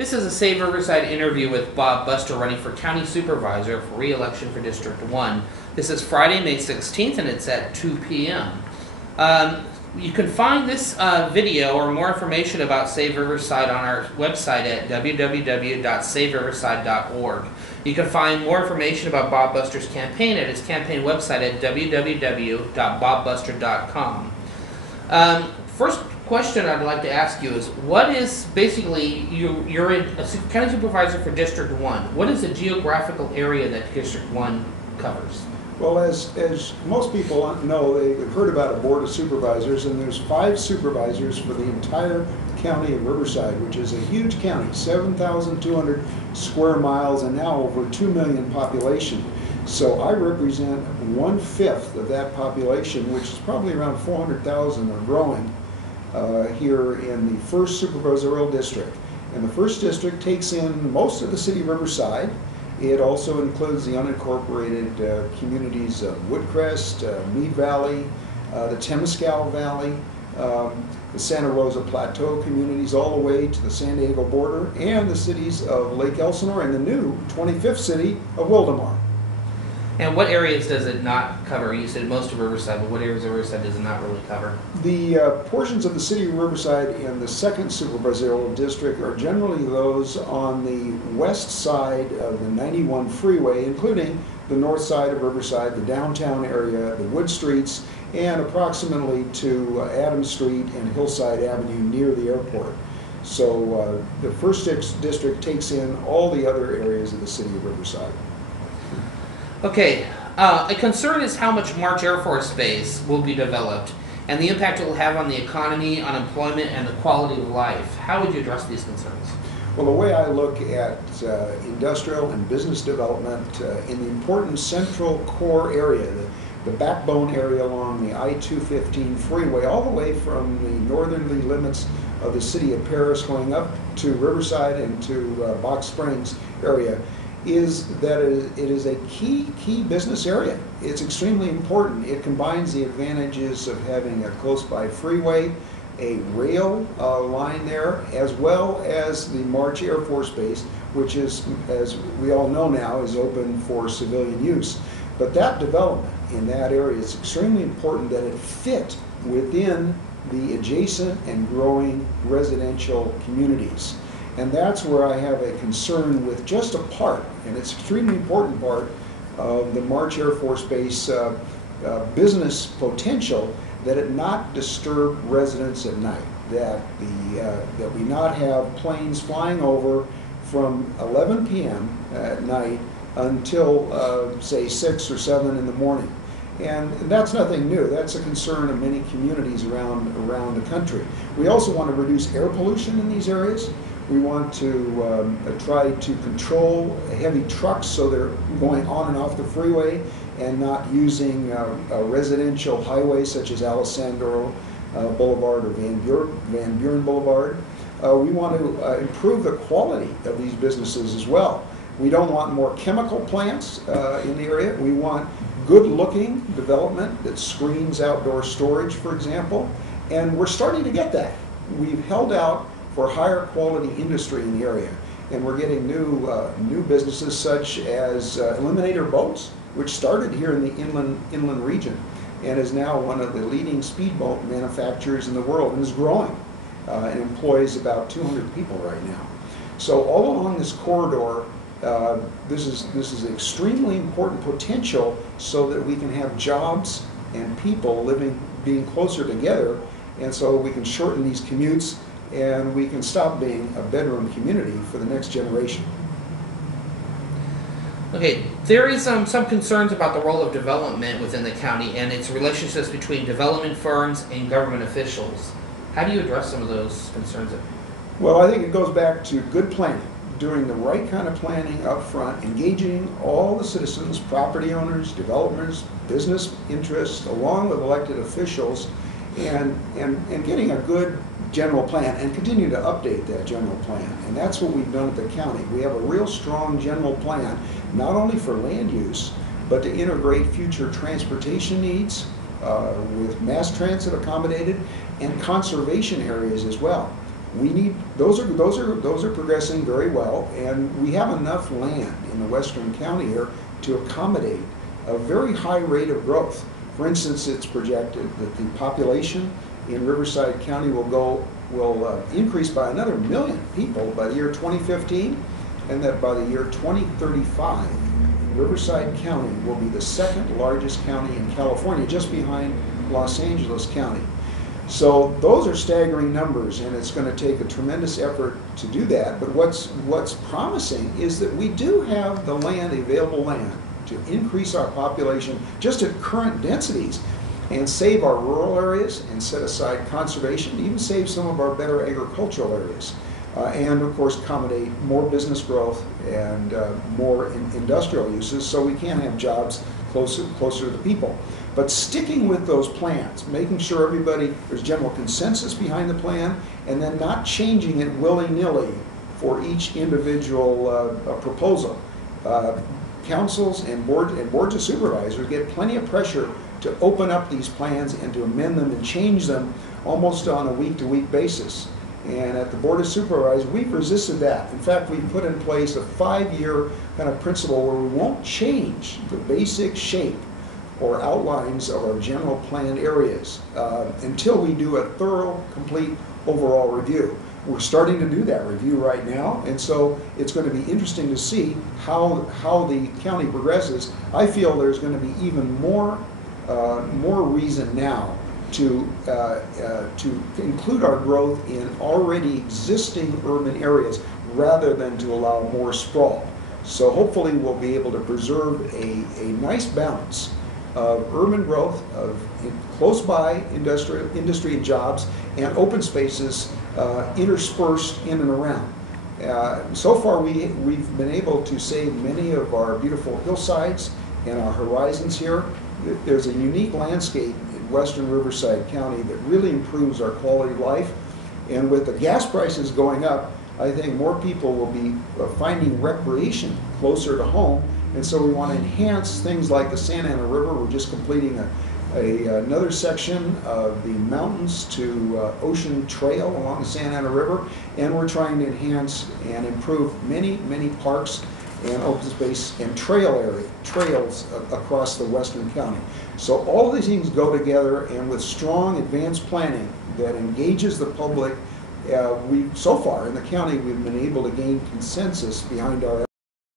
This is a Save-Riverside interview with Bob Buster running for County Supervisor for re-election for District 1. This is Friday, May 16th, and it's at 2 p.m. You can find this video or more information about Save-Riverside on our website at www.saveriverside.org. You can find more information about Bob Buster's campaign at his campaign website at www.bobbuster.com. First question I'd like to ask you is, what is basically, you're a county supervisor for District 1. What is the geographical area that District 1 covers? Well, as most people know, they've heard about a board of supervisors, and there's 5 supervisors for the entire county of Riverside, which is a huge county, 7,200 square miles and now over 2 million population. So I represent 1/5 of that population, which is probably around 400,000 or growing here in the 1st supervisorial district. And the 1st district takes in most of the city of Riverside. It also includes the unincorporated communities of Woodcrest, Mead Valley, the Temescal Valley, the Santa Rosa Plateau communities all the way to the San Diego border, and the cities of Lake Elsinore and the new 25th city of Wildomar. And what areas does it not cover? You said most of Riverside, but what areas of Riverside does it not really cover? The portions of the city of Riverside in the 2nd supervisorial district are generally those on the west side of the 91 freeway, including the north side of Riverside, the downtown area, the wood streets, and approximately to Adams Street and Hillside Avenue near the airport. So the 1st district takes in all the other areas of the city of Riverside. Okay, a concern is how much March Air Force Base will be developed and the impact it will have on the economy, on employment, and the quality of life. How would you address these concerns? Well, the way I look at industrial and business development in the important central core area, the backbone area along the I-215 freeway, all the way from the northerly limits of the city of Paris going up to Riverside and to Box Springs area, is that it is a key business area. It's extremely important. It combines the advantages of having a close-by freeway, a rail line there, as well as the March Air Force Base, which is, as we all know now, is open for civilian use. But that development in that area is extremely important that it fit within the adjacent and growing residential communities. And that's where I have a concern with just a part, and it's an extremely important part of the March Air Force Base business potential, that it not disturb residents at night, that we not have planes flying over from 11 p.m. at night until say 6 or 7 in the morning. And that's nothing new. That's a concern of many communities around the country. We also want to reduce air pollution in these areas. We want to try to control heavy trucks so they're going on and off the freeway and not using residential highways such as Alessandro Boulevard or Van Buren Boulevard. We want to improve the quality of these businesses as well. We don't want more chemical plants in the area. We want good-looking development that screens outdoor storage, for example, and we're starting to get that. We've held out for higher quality industry in the area, and we're getting new businesses such as Eliminator Boats, which started here in the inland region and is now one of the leading speedboat manufacturers in the world and is growing and employs about 200 people right now. So all along this corridor, this is extremely important potential so that we can have jobs and people being closer together, and so we can shorten these commutes and we can stop being a bedroom community for the next generation. Okay, there is some concerns about the role of development within the county and its relationships between development firms and government officials. How do you address some of those concerns? Well, I think it goes back to good planning, doing the right kind of planning up front, engaging all the citizens, property owners, developers, business interests, along with elected officials, and getting a good general plan and continue to update that general plan. And that's what we've done at the county. We have a real strong general plan, not only for land use, but to integrate future transportation needs with mass transit accommodated and conservation areas as well. those are progressing very well, and we have enough land in the western county here to accommodate a very high rate of growth. For instance, it's projected that the population in Riverside County will increase by another 1 million people by the year 2015, and that by the year 2035, Riverside County will be the second largest county in California, just behind Los Angeles County. So those are staggering numbers, and it's going to take a tremendous effort to do that. But what's promising is that we do have the land, the available land, to increase our population just at current densities and save our rural areas and set aside conservation, even save some of our better agricultural areas. And of course accommodate more business growth and more industrial uses, so we can have jobs closer to the people. But sticking with those plans, making sure there's general consensus behind the plan, and then not changing it willy-nilly for each individual proposal. Councils and boards of supervisors get plenty of pressure to open up these plans and to amend them and change them almost on a week-to-week basis. And at the Board of Supervisors, we've resisted that. In fact, we've put in place a 5-year kind of principle where we won't change the basic shape or outlines of our general plan areas until we do a thorough, complete overall review. We're starting to do that review right now, and so it's going to be interesting to see how the county progresses. I feel there's going to be even more reason now to include our growth in already existing urban areas rather than to allow more sprawl. So hopefully we'll be able to preserve a nice balance of urban growth, of close by industry and jobs, and open spaces interspersed in and around. So far we've been able to save many of our beautiful hillsides and our horizons here. There's a unique landscape in western Riverside County that really improves our quality of life. And with the gas prices going up, I think more people will be finding recreation closer to home. And so we want to enhance things like the Santa Ana River. We're just completing another section of the mountains to ocean trail along the Santa Ana River. And we're trying to enhance and improve many parks and open space and trails across the western county. So all of these things go together, and with strong advanced planning that engages the public, so far in the county we've been able to gain consensus behind our